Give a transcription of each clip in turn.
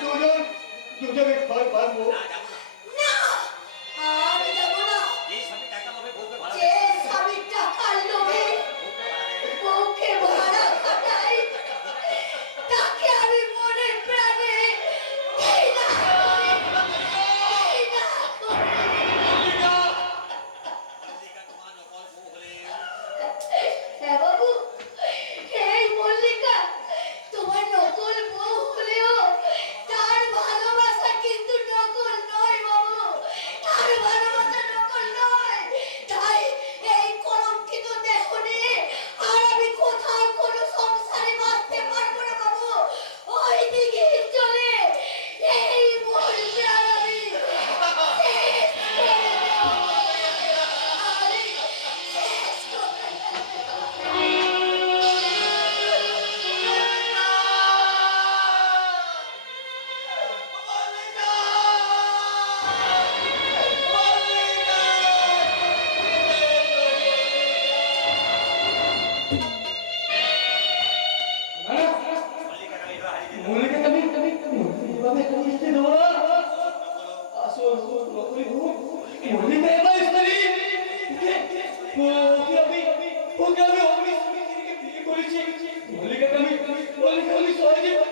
দুজন দুজনে ঘর বাঁধবো। না আমি যাব না। যে স্বামী টাকার লোভে বউকে ভাড়া খাটাই তাকে আমি মনে প্রাণে ঘৃণা করি, ঘৃণা করি। হ্যাঁ বাবু, এই মল্লিকা তোমার নকল বউ হলেও তার ভালোবাসা কিন্তু নকল নয় বাবু, তার ভালোবাসা নকল নয়। তাই এই কলঙ্কিত দেহ নিয়ে আর আমি কোথাও কোনো সংসারে বাঁচতে পারবো না বাবু। ওই দিকে চলে এই মরবে আর আমি শেষ করে দেবো।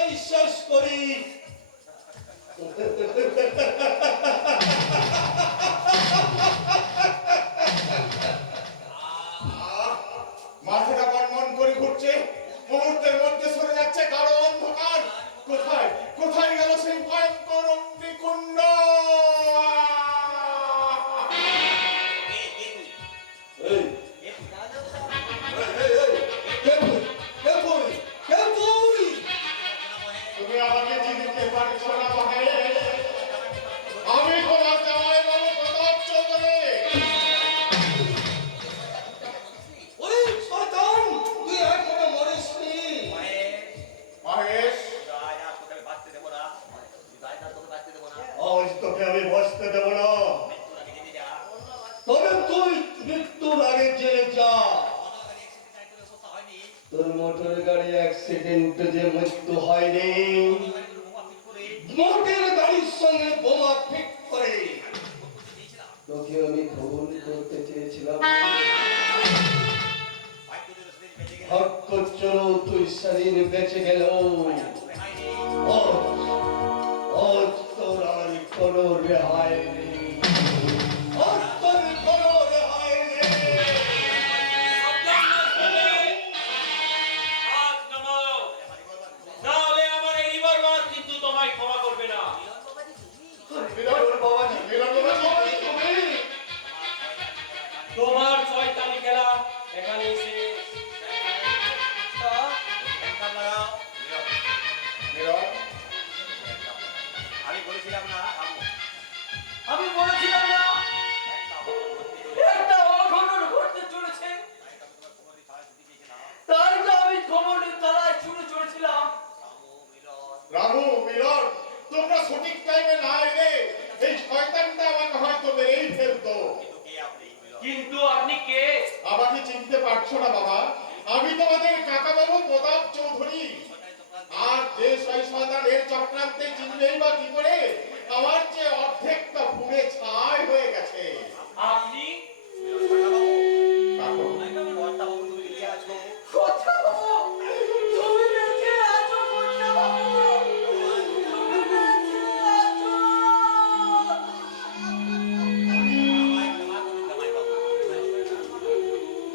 আমি শেষ করে মাথাটা বনমন করে ঘুরছে, মুহূর্তের মধ্যে সরে যাচ্ছে গাঢ় অন্ধকার। কোথায় কোথায় গেল সেই ভয়ঙ্কর অগ্নিকুণ্ড? তুমি আমাকে চিনতে পারছো না মহেশ? আমি তোমার জামাই বাবু প্রতাপ চৌধুরী। মহেশ, আজ তোকে আমি বসতে দেব না। তবে তুই মৃত্যুর আগে জেনে যা, তোর মোটর গাড়ি অ্যাক্সিডেন্টে যে মৃত্যু হয়নি, মোটর গাড়ির সঙ্গে বোমা ফিট করে তোকে আমি খুন করতে চেয়েছিলাম। ভাগ্য চলো তুই সেদিন বেঁচে গেল। আজ তোর আর কোনো রেহাই নেই, আজ তোর কোনো রেহাই নেই। কিন্তু তোমায় ক্ষমা করবে না। তোমার শয়তানি খেলা এখানে এসে আমি বলেছিলাম না আমি বলেছিলাম না একটা অঘটন ঘটতে চলেছে, তাই তো আমি খবরের তলায় ছুটে চলেছিলাম। রামু, মিলন, তোমরা সঠিক টাইমে না এলে এই শয়তানটা আমাকে হয়তো মেরেই ফেলতো। কিন্তু আপনি কে? আমাকে চিনতে পারছো না বাবা? আমি তোমাদের কাকা বাবু প্রতাপ চৌধুরী। আর যে শয়তানের চক্রান্তে চিনলেই বা কি করে? আমার যে অর্ধেকটা পুড়ে ছাই হয়ে গেছে। আপনি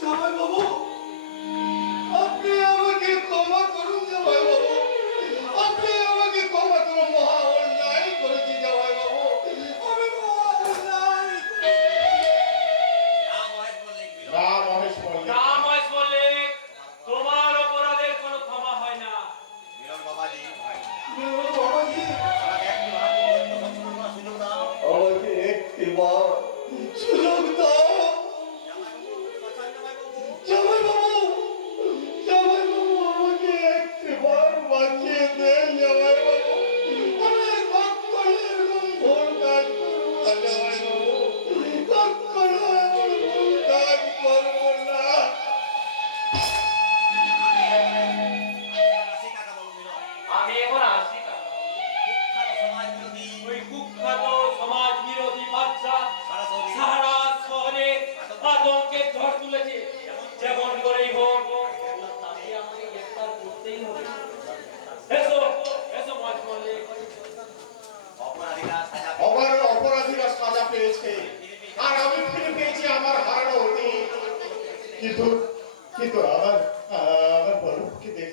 জামাই বাবু, আপনি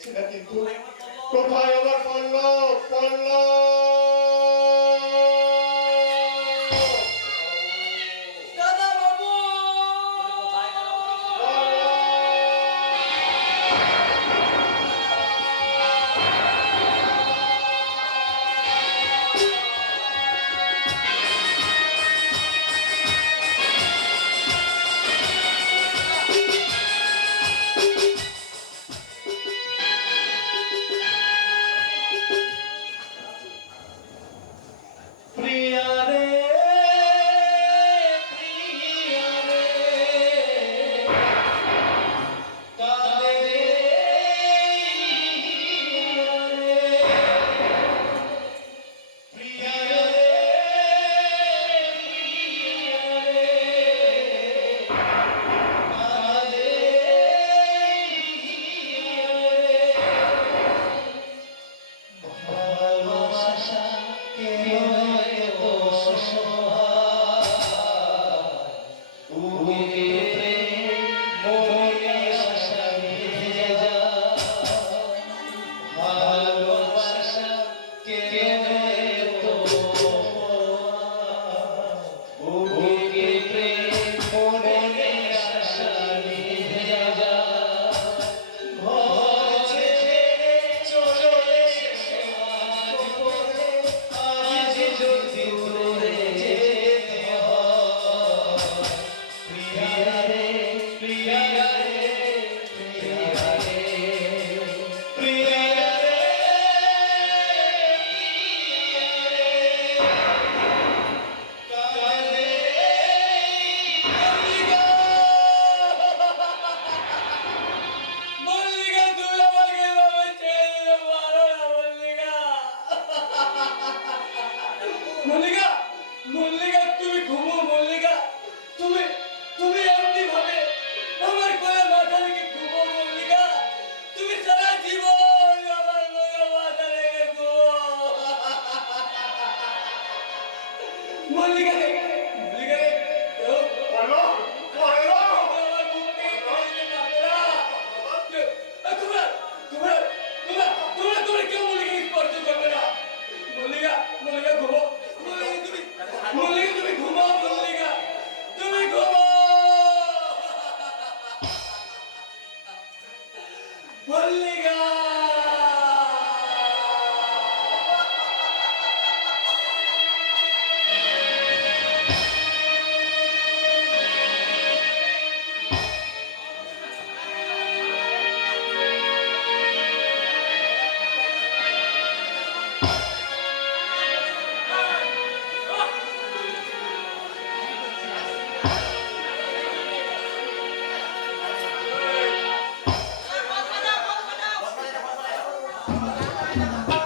দেখছি না কিন্তু কোথায় আমার পল্লব পল্লব দাদা বাবু কোথায় গেল? প্রিয়া রে প্রিয়া রে কাঁদে রে প্রিয়া রে কাঁদে ভালোবাসা কেন এত অসহায় বুকে প্রেম মনে আশা ভেজে যায় ভালোবাসা কেন এত অসহায় বুকে প্রেম মনে আশা ভেজে যায় ঘর ছেড়ে চলে এসে আজ যদি দূরে যেতে হয় প্রিয়া রে প্রিয়া রে প্রিয়া রে প্রিয়া রে কাঁদে মল্লিকা মল্লিকা তুমি আমাকে এভাবে ছেড়ে দিতে পারো না মল্লিকা মল্লিকা তুমি ঘুমো মল্লিকা তুমি তুমি এমনি ভাবে আমার কোলে মাথা রেখে ঘুমো মল্লিকা তুমি সারা জীবন আমার কোলে মাথা রেখে ঘুমো মল্লিকা রে মল্লিকা রে ও পল্লব পল্লব আমার বুক থেকে কেড়ে নিতে পারবে না তোমরা তোমরা তোমরা তোমরা তোমরা কেউ মল্লিকাকে স্পর্শ করবে না মল্লিকা মল্লিকা ঘুমো মল্লিকা তুমি ঘুমাও মল্লিকা তুমি ঘুমাও মল্লিকা বসো, বসো, বসো।